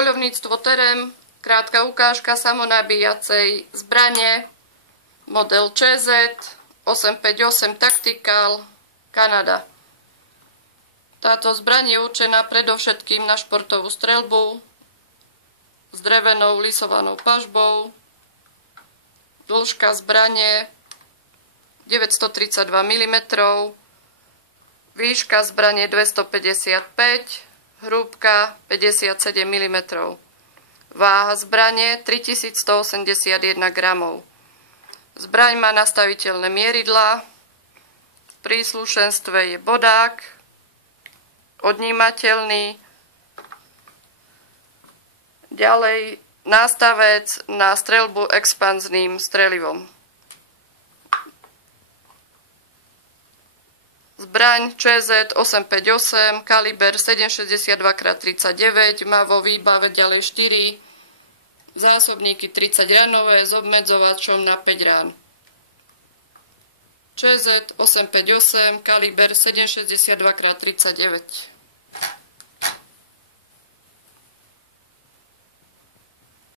Poľovníctvo Terem, krátka ukážka samonabíjacej zbrane, model ČZ 858 Tactical, Kanada. Táto zbraň je určená predovšetkým na športovú streľbu s drevenou lisovanou pažbou. Dĺžka zbrane 932 mm, výška zbrane 255, hrúbka 57 mm. Váha zbrane 3181 gramov. Zbraň má nastaviteľné mieridlá. V príslušenstve je bodák, odnímateľný. Ďalej nástavec na streľbu expanzným strelivom. Zbraň ČZ 858, kaliber 7,62x39, má vo výbave ďalej 4 zásobníky 30 ranové s obmedzovačom na 5 rán. ČZ 858, kaliber 7,62x39.